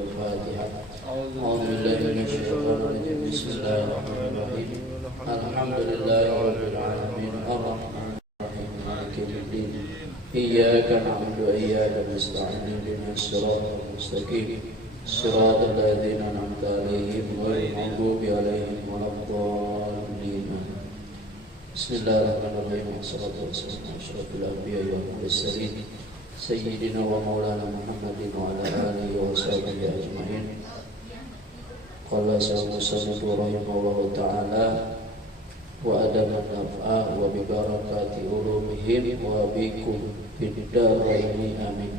الفاتحة. أعوذ بالله من الشيطان الرجيم. بسم الله الرحمن الرحيم. الحمد لله رب العالمين الرحمن الرحيم مالك يوم الدين. إياك نعبد وإياك نستعين اهدنا الصراط المستقيم صراط الذين أنعمت عليهم غير المغضوب عليهم ولا الضالين. بسم الله الرحمن الرحيم. والصلاة والسلام على أشرف الأنبياء والمرسلين سيدنا ومولانا محمد وعلى آله وصحبه أجمعين. قال المصنف رحمه الله تعالى وأدم النفع وببركات علومهم وبكم في الدارين آمين.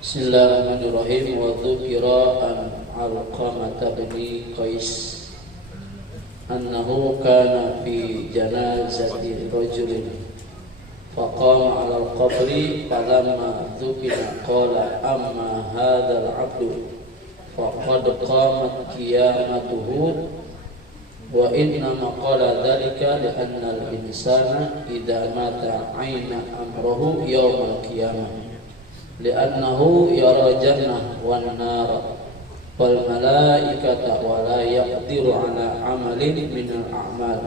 بسم الله الرحمن الرحيم. وذكر عن علقمة بن قيس أنه كان في جنازة رجل فقام على القبر فلما ذكر قال أما هذا العبد فقد قامت قيامته. وإنما قال ذلك لأن الإنسان إذا مات عين أمره يوم القيامة لأنه يرى جنة والنار والملائكة ولا يقدر على عمل من الأعمال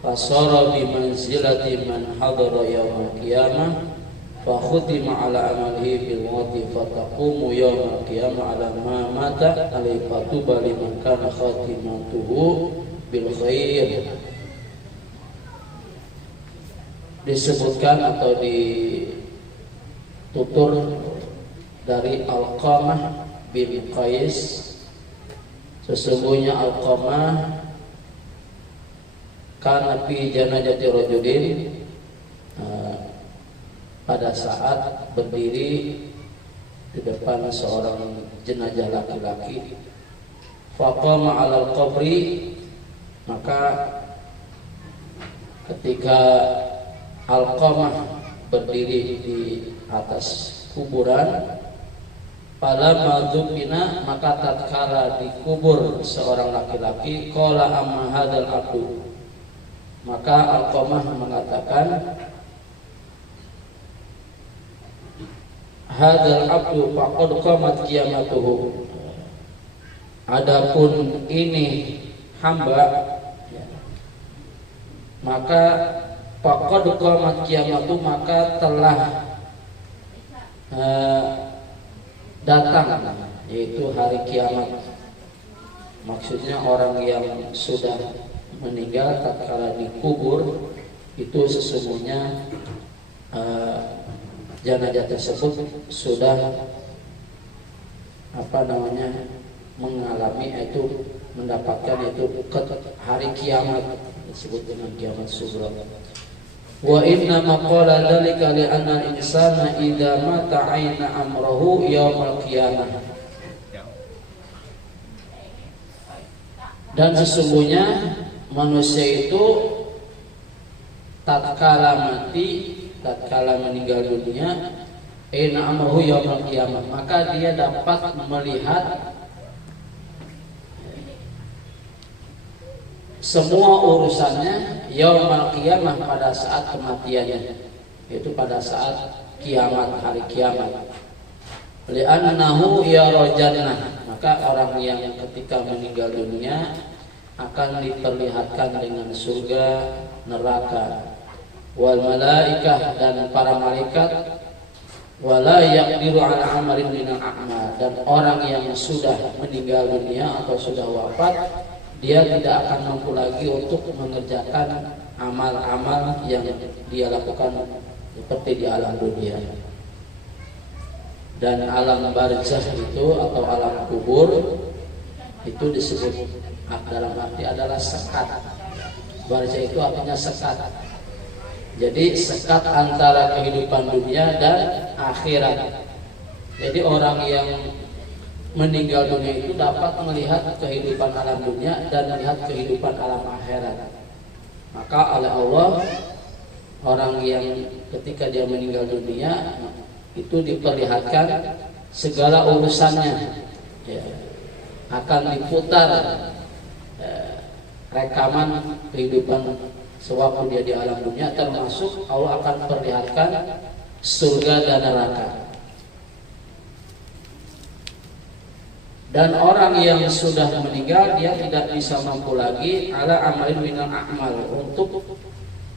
فصار بمنزلة من حضر يوم القيامة فختم على عمله بالموت فتقوم يوم القيامة على ما مات عليه فطوبى لمن كان خاتمته بالخير. Disebutkan atau ditutur dari Alqamah bin Qais, sesungguhnya Alqamah karena fi janazati rajulin pada saat berdiri di depan seorang jenazah laki-laki, faqama 'alal qabri, maka ketika Alqamah berdiri di atas kuburan, falamma dzukina, maka tatkala dikubur seorang laki-laki, qala amma hadzal abdu, maka Alqamah mengatakan hadzal abdu faqad qamat qiyamatuhu, adapun ini hamba, maka faqad qamat qiyamatuhu, maka telah datang, yaitu hari kiamat. Maksudnya orang yang sudah meninggal tatkala dikubur itu sesungguhnya jenazah tersebut sudah mengalami, itu mendapatkan itu hari kiamat, disebut dengan kiamat sughra. Wa inna ma qala dzalika li anna al-insana idza mata 'aina amrahu yaumal qiyamah. Dan sesungguhnya manusia itu tatkala mati, tatkala meninggal dunia, aina amrahu yaumal qiyamah, maka dia dapat melihat semua urusannya yaumal qiyamah, pada saat kematiannya, yaitu pada saat kiamat, hari kiamat. Li'annahu yara jannah, maka orang yang ketika meninggal dunia akan diperlihatkan dengan surga, neraka, wal malaikah, dan para malaikat, wala yaqdiru ala amalin minal a'mal, dan orang yang sudah meninggal dunia atau sudah wafat, dia tidak akan mampu lagi untuk mengerjakan amal-amal yang dia lakukan seperti di alam dunia. Dan alam barzakh itu atau alam kubur itu disebut dalam arti adalah sekat. Barzakh itu artinya sekat. Jadi sekat antara kehidupan dunia dan akhirat. Jadi orang yang meninggal dunia itu dapat melihat kehidupan alam dunia dan melihat kehidupan alam akhirat. Maka oleh Allah, orang yang ketika dia meninggal dunia itu diperlihatkan segala urusannya, akan diputar rekaman kehidupan sewaktu dia di alam dunia, termasuk Allah akan perlihatkan surga dan neraka. Dan orang yang sudah meninggal dia tidak bisa mampu lagi ala amalin minal a'mal untuk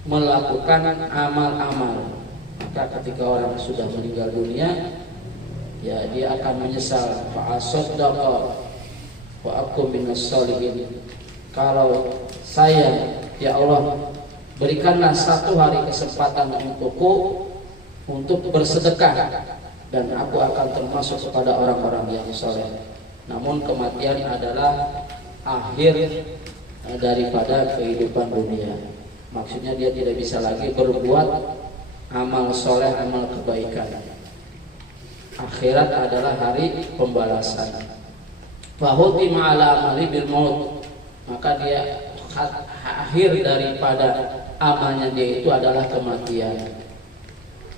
melakukan amal-amal. Maka ketika orang sudah meninggal dunia, ya dia akan menyesal. Fa asaddaqa wa akum minas sholihin. Kalau saya, ya Allah, berikanlah satu hari kesempatan untukku untuk bersedekah dan aku akan termasuk kepada orang-orang yang soleh. Namun kematian adalah akhir daripada kehidupan dunia. Maksudnya dia tidak bisa lagi berbuat amal soleh, amal kebaikan. Akhirat adalah hari pembalasan. Fahutima ala amali bil maut, maka dia akhir daripada amalnya dia itu adalah kematian.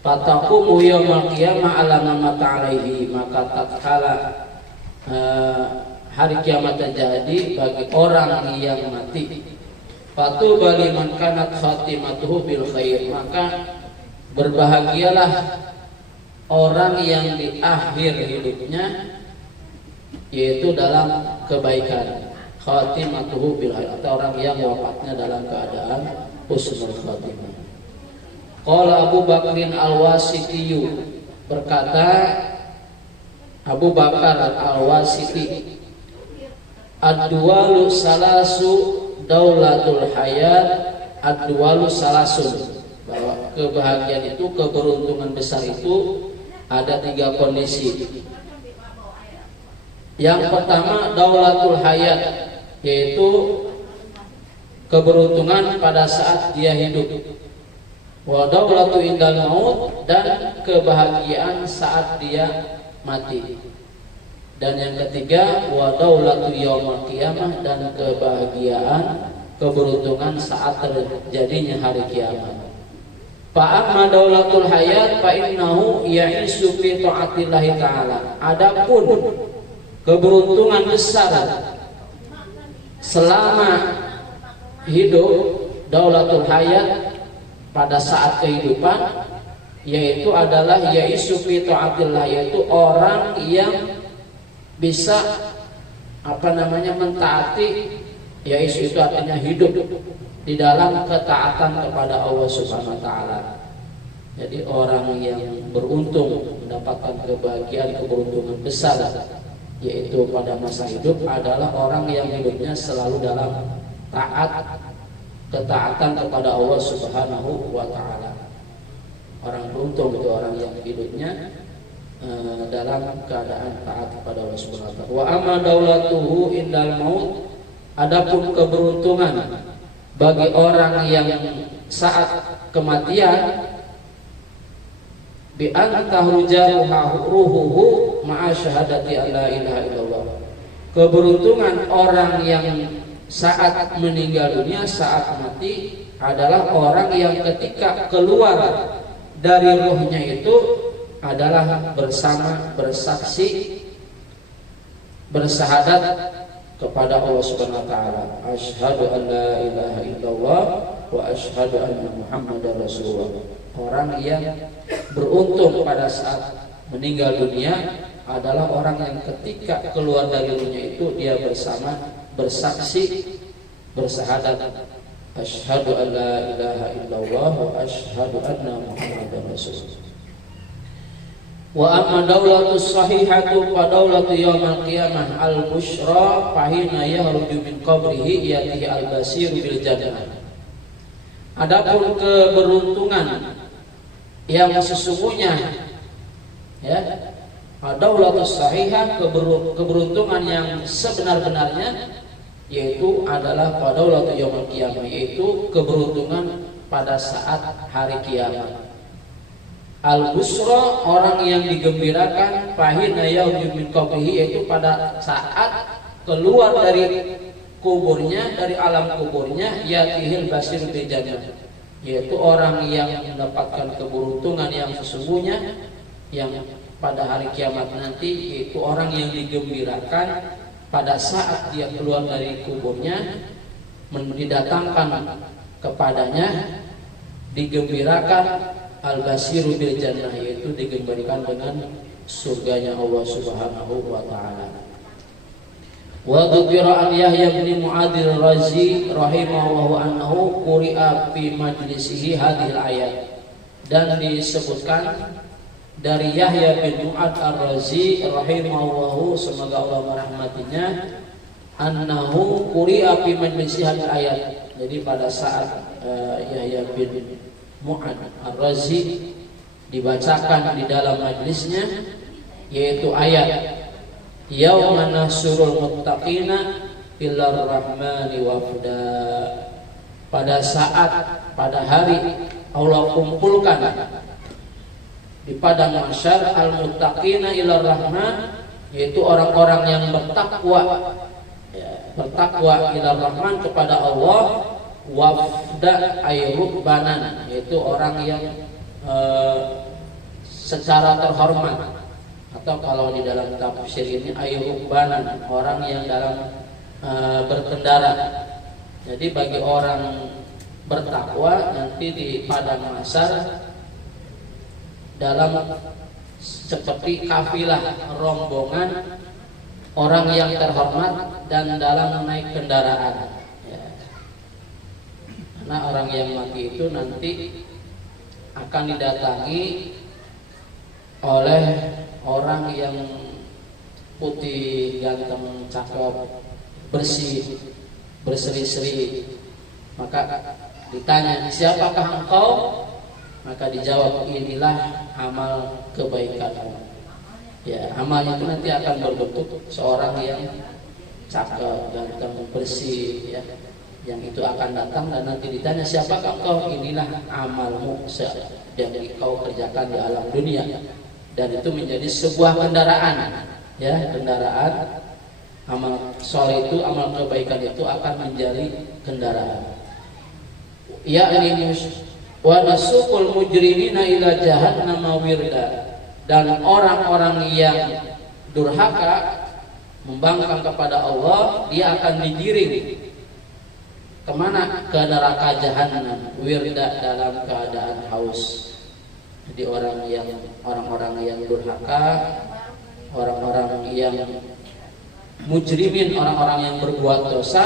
Fataqumu yaumal qiyamah ala ma mata alaihi, maka tatkala hari kiamat terjadi bagi orang yang mati. Fatu baliman kanat khatimatuhu bil khair, maka berbahagialah orang yang di akhir hidupnya yaitu dalam kebaikan. Khatimatuhu bil khair, atau orang yang wafatnya dalam keadaan husnul khatimah. Qala Abu Bakrin Al-Wasiti, berkata Abu Bakar Al-Wasiti, ad-duwalu salasu daulatul hayat, ad-duwalu salasun, bahwa kebahagiaan itu, keberuntungan besar itu ada 3 kondisi. Yang pertama daulatul hayat, yaitu keberuntungan pada saat dia hidup. Wa daulatu indal maut, dan kebahagiaan saat dia mati. Dan yang ketiga wa daulatu yaumil qiyamah, dan kebahagiaan, keberuntungan saat terjadinya hari kiamat. Fa amma daulatul hayat fa innahu ya'isu fi ta'atillahi ta'ala. Adapun keberuntungan besar selama hidup, daulatul hayat pada saat kehidupan, yaitu adalah ya'isu fi ta'atillah, yaitu orang yang bisa mentaati. Ya'isu itu artinya hidup di dalam ketaatan kepada Allah Subhanahu wa taala. Jadi orang yang beruntung mendapatkan kebahagiaan, keberuntungan besar, yaitu pada masa hidup, adalah orang yang hidupnya selalu dalam taat, ketaatan kepada Allah Subhanahu wa taala. Orang beruntung itu orang yang hidupnya dalam keadaan taat kepada Allah Subhanahu wa taala. Wa amma daulatuhu indal maut, adapun keberuntungan bagi orang yang saat kematian, bi an tahruja ruhuhu ma'a syahadati alla ilaha illallah. Keberuntungan orang yang saat meninggal dunia, saat mati, adalah orang yang ketika keluar dari ruhnya itu adalah bersama, bersaksi, bersyahadat kepada Allah Subhanahu wa taala. Asyhadu an la ilaha illallah wa asyhadu anna Muhammadar Rasulullah. Orang yang beruntung pada saat meninggal dunia adalah orang yang ketika keluar dari ruhnya itu dia bersama, bersaksi, bersyahadat, asyhadu an la ilaha illallah wa asyhadu anna Muhammadar Rasulullah. Wa amma daulatus sahihatu fa daulatu yaumil qiyamah al-busyra fa hina yahruju min qabrihi yatihi al-basir bil jannah. Adapun keberuntungan yang sesungguhnya, ya, daulatus sahihah, keberuntungan yang sebenar-benarnya, yaitu adalah pada daulatu yaumil qiyamah, yaitu keberuntungan pada saat hari kiamat. Al-busra, orang yang digembirakan, fahina yaumil min qabrihi, yaitu pada saat keluar dari kuburnya, dari alam kuburnya, yatihil basir bil jannah, yaitu orang yang mendapatkan keberuntungan yang sesungguhnya, yang pada hari kiamat nanti, yaitu orang yang digembirakan pada saat dia keluar dari kuburnya, didatangkan kepadanya, digembirakan al-basiru bil jannah, yaitu digembirakan dengan surganya Allah Subhanahu wa taala. Wa dzukira an Yahya bin Mu'adz al-Razi rahimahullahu annahu quri'a fi majlisihi hadhil ayat. Dan disebutkan dari Yahya bin Mu'adz al-Razi rahimahullahu, semoga Allah merahmatinya, annahu quri'a fi majlisihi hadhil ayat. Jadi pada saat Yahya bin Mu'adz al-Razi dibacakan di dalam majlisnya, yaitu ayat yauma nahsurul muttaqina illar rahmani wafda. Pada saat, pada hari Allah kumpulkan di padang mahsyar al muttaqina illar rahman, yaitu orang-orang yang bertakwa, bertakwa illar rahman kepada Allah, wafda ay rukbanan, yaitu orang yang secara terhormat, atau kalau di dalam tafsir ini ayyubanan, orang yang dalam berkendara. Jadi bagi orang bertakwa nanti di padang mahsyar dalam seperti kafilah rombongan orang yang terhormat dan dalam naik kendaraan. Ya. Karena orang yang mati itu nanti akan didatangi oleh orang yang putih, ganteng, cakep, bersih, berseri-seri. Maka ditanya, siapakah engkau? Maka dijawab, inilah amal kebaikanmu. Ya, amalnya itu nanti akan berbentuk seorang yang cakep, ganteng, bersih, ya. Yang itu akan datang dan nanti ditanya, siapakah engkau? Inilah amalmu yang kau kerjakan di alam dunia. Dan itu menjadi sebuah kendaraan, ya, kendaraan amal soleh itu, amal kebaikan itu akan menjadi kendaraan. Ya ini wa nasuqul mujrimina ila jahannam wirda. Dan orang-orang yang durhaka membangkang kepada Allah, dia akan digiring kemana? Ke neraka jahanam, wirda, dalam keadaan haus. Jadi orang-orang yang durhaka, orang-orang yang mujrimin, orang-orang yang berbuat dosa,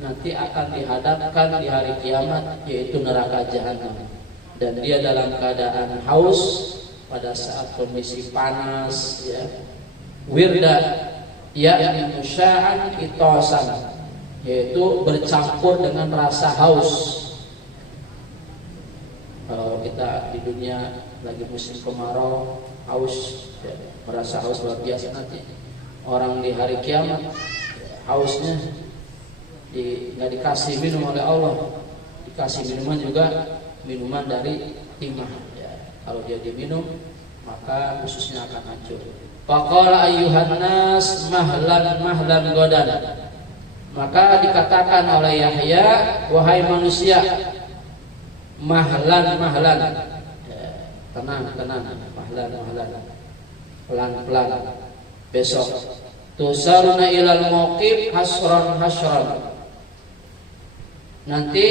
nanti akan dihadapkan di hari kiamat, yaitu neraka jahanam. Dan dia dalam keadaan haus pada saat kondisi panas, ya. Wirda yakni musya'an itosan, yaitu bercampur dengan rasa haus. Kalau kita di dunia lagi musim kemarau, haus, ya, merasa haus luar biasa, nanti orang di hari kiamat hausnya nggak dikasih minum oleh Allah, dikasih minuman juga minuman dari timah, ya. Kalau dia diminum maka ususnya akan hancur. Faqala ayyuhan nas mahlan mahlan godan. Maka dikatakan oleh Yahya, wahai manusia, mahlan mahlan, ya, tenang tenang, mahlan mahlan, pelan pelan. Besok tusaruna ilal mauqif hasran hasran. Nanti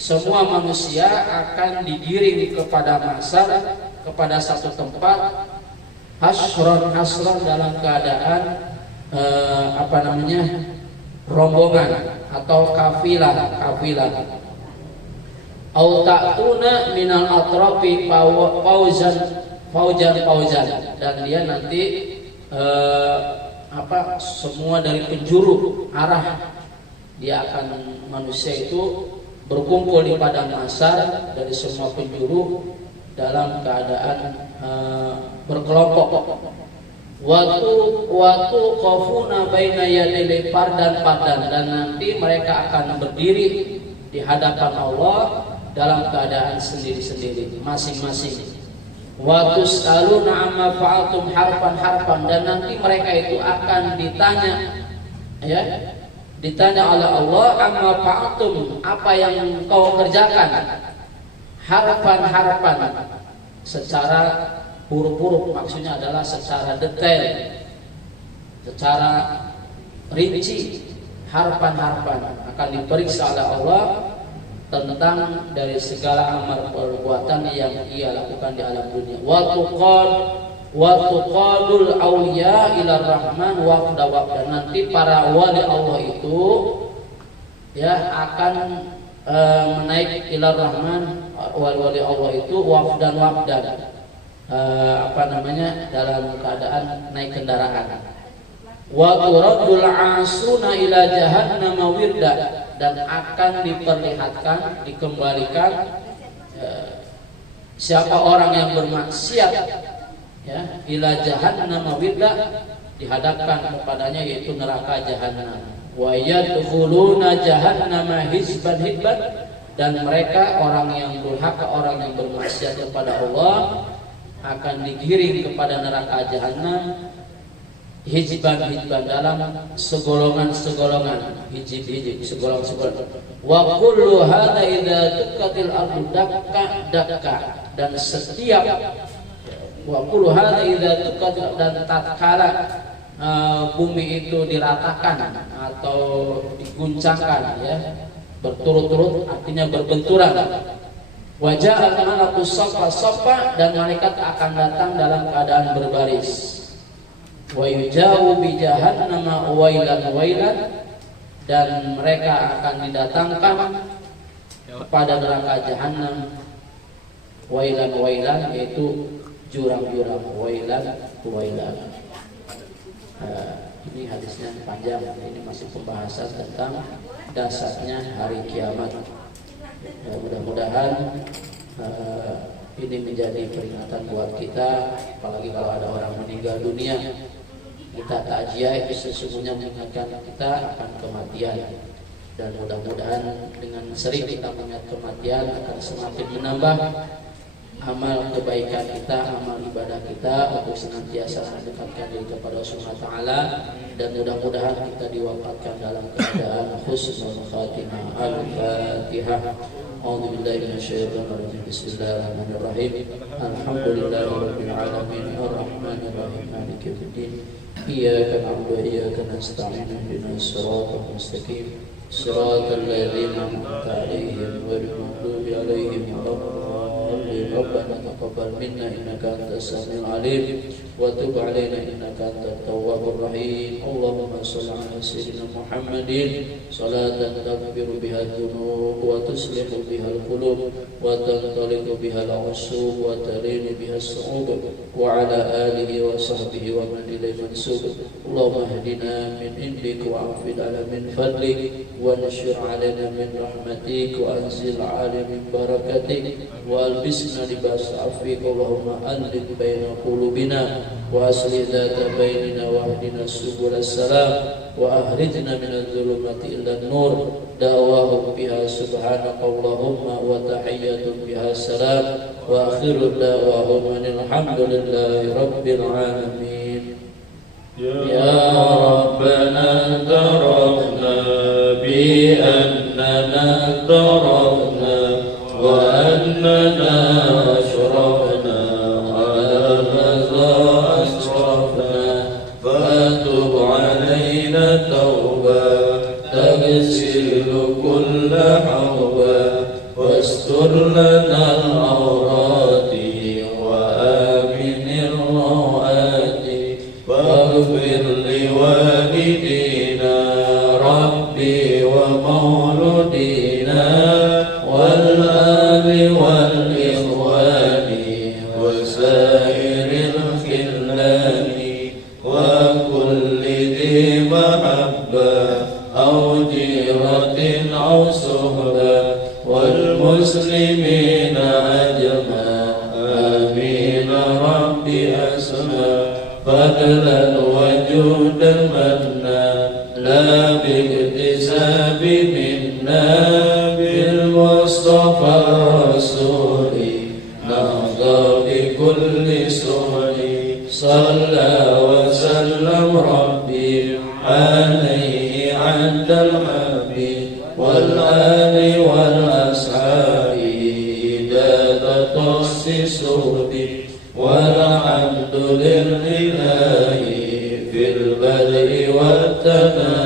semua manusia akan digiring kepada mahsyar, kepada satu tempat, hasran hasran, dalam keadaan rombongan atau kafilah. Au ta'tuna minal atrafi fauzan, dan dia nanti semua dari penjuru arah, dia akan, manusia itu berkumpul di padang mahsyar dari semua penjuru dalam keadaan berkelompok. Waktu qafuna baina yadil fardan, dan nanti mereka akan berdiri di hadapan Allah dalam keadaan sendiri-sendiri, masing-masing. Wa tus'aluna amma fa'altum harfan, dan nanti mereka itu akan ditanya, ya, ditanya oleh Allah, amma fa'altum, apa yang kau kerjakan, harfan, secara huruf-huruf, maksudnya adalah secara detail, secara rinci, harfan akan diperiksa oleh Allah tentang dari segala amal perbuatan yang ia lakukan di alam dunia. Wa tuqad wa tuqadul awliya ila rahman wafda wafda. Nanti para wali Allah itu ya akan menaik ila rahman, wali Allah itu wafdan wafdan, dalam keadaan naik kendaraan. Wa turadul asuna ila jahannam wirda, dan akan diperlihatkan, dikembalikan siapa orang yang bermaksiat ya ila jahannam wirda, dihadapkan kepadanya yaitu neraka jahanam. Wa yadkhuluna jahannama hizban hizban, dan mereka orang yang durhaka, orang yang bermaksiat kepada Allah akan digiring kepada neraka jahanam hizban hizban, dalam segolongan-segolongan, hijib-hijib, segolongan-segolongan. Wa kullu hadza idza tuqatil ardu dakka dakka, dan setiap wa kullu hadza idza tuqatil, dan tatkala bumi itu diratakan atau diguncangkan ya berturut-turut, artinya berbenturan. Wajah al-malakus safa, dan malaikat akan datang dalam keadaan berbaris. Wa yujawu bi jahannama wailan wailan, dan mereka akan didatangkan kepada neraka jahanam wailan wailan, yaitu jurang-jurang, wailan wailan. Ini hadisnya panjang, ini masih pembahasan tentang dasarnya hari kiamat. Mudah-mudahan ini menjadi peringatan buat kita, apalagi kalau ada orang meninggal dunia, kita takziah itu sesungguhnya mengingatkan kita akan kematian. Dan mudah-mudahan dengan sering kita mengingat kematian akan semakin menambah amal kebaikan kita, amal ibadah kita untuk senantiasa mendekatkan diri kepada Allah Subhanahu wa taala, dan mudah-mudahan kita diwafatkan dalam keadaan husnul khatimah. Al-Fatihah. A'udzu billahi minasyaitonir rajim. Bismillahirrahmanirrahim. Alhamdulillahirabbil alamin arrahmanir rahim maliki yaumiddin. Iyyaka na'budu wa iyyaka nasta'in ihdinas siratal mustaqim siratal ladzina an'amta 'alaihim ghairil maghdubi 'alaihim waladdallin. ربنا تقبل منا إنك أنت السميع العليم وتب علينا إنك أنت التواب الرحيم. اللهم صل على سيدنا محمد صلاة تغفر بها الذنوب وتصلح بها القلوب وتنطلق بها العصوب وتلين بها الصعوب وعلى آله وصحبه ومن إليه منسوب. اللهم اهدنا من عندك وعافنا من فضلك وانشر علينا من رحمتك وأنزل علينا من بركتك وألبسنا لباس عفوك. اللهم ألف بين قلوبنا وأصلح ذات بيننا واهدنا سبل السلام وأخرجنا من الظلمات إلى النور. دعواهم بها سبحانك اللهم وتحية بها السلام وآخر دعواهم أن الحمد لله رب العالمين. يا ربنا اعترفنا بأننا اعترفنا وأننا أشرفنا على ماذا أسرفنا، فتب علينا توبة تغسل كل حوبة واستر لنا العورات وآمن الروآت واغفر لوالدينا ربي ومولودينا والآل والإخوان وسائر الخلان وكل ذي محبة أو جيرة أو صحبة والمسلمين أجمع آمين ربي أسمع فضلا وجودا منا لا باكتساب منا بالمصطفى الرسول نهضى بكل سهل صلى وسلم ربي عليه عند الحبيب والآل والأصحاب إذا تخصص به والحمد لله في البدء والتنام.